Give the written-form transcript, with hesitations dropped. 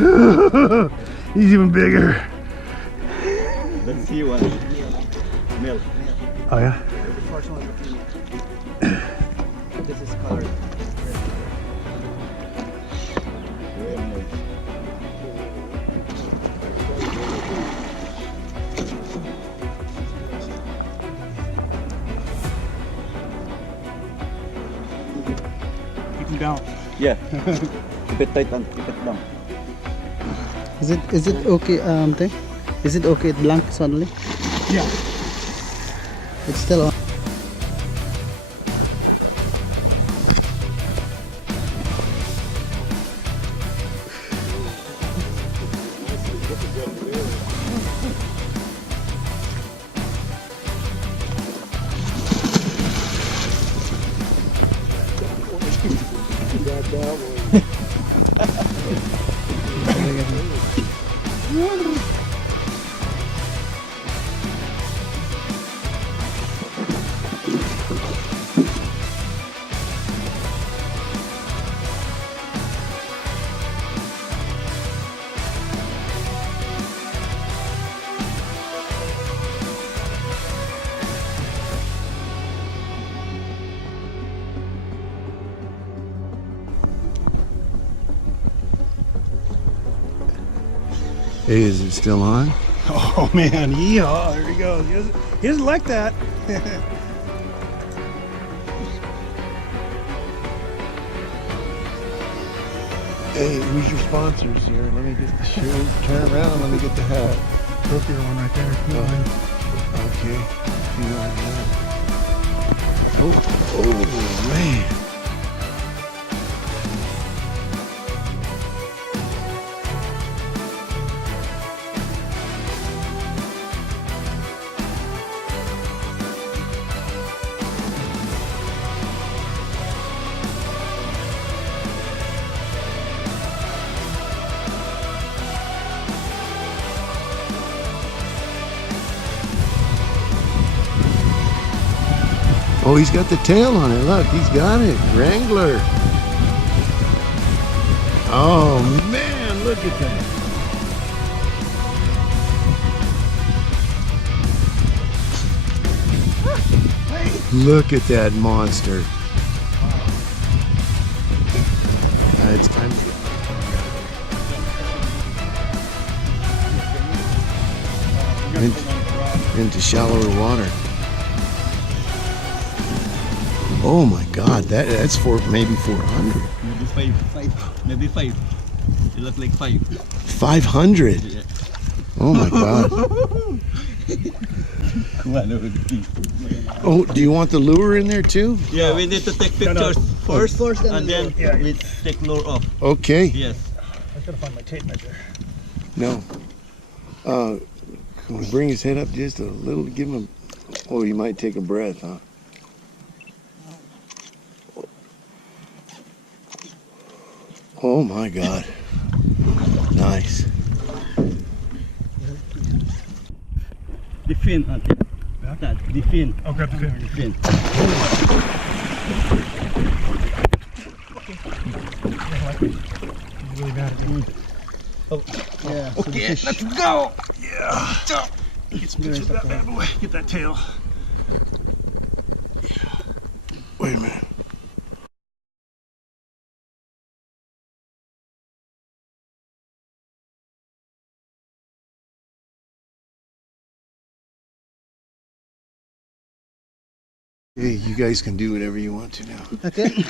He's even bigger. Let's see one. Milk. Oh yeah? This is colored. Keep him down. Yeah. Keep it tight and keep it down. Is it okay, thing? Is it okay blank suddenly? Yeah. It's still on. Hey, is it still on? Oh man, yeehaw, there he goes. He doesn't like that. Hey, who's your sponsors here? Let me get the shoe. Turn around and let me get the hat. Trophy one right there. Okay. Oh man. Oh, he's got the tail on it. Look, he's got it. Wrangler. Oh, man, look at that. Look at that monster. It's time into shallower water. Oh my God, that's for maybe 400. Maybe five. Maybe five. It looks like 5. 500. Yeah. Oh my God. Oh, do you want the lure in there too? Yeah, we need to take pictures first, and then Yeah. we take lure off. Okay. Yes. I gotta find my tape measure. No. Can we bring his head up just a little to give him a... Oh, he might take a breath, huh? Oh my God. Nice. The fin, Auntie. That, the fin. Oh, grab the fin. The fin. He's really bad at it. Oh, Yeah. So okay, the fish. let's go. Yeah. Get some pictures of that bad boy. Get that tail. Wait a minute. Hey, you guys can do whatever you want to now. Okay.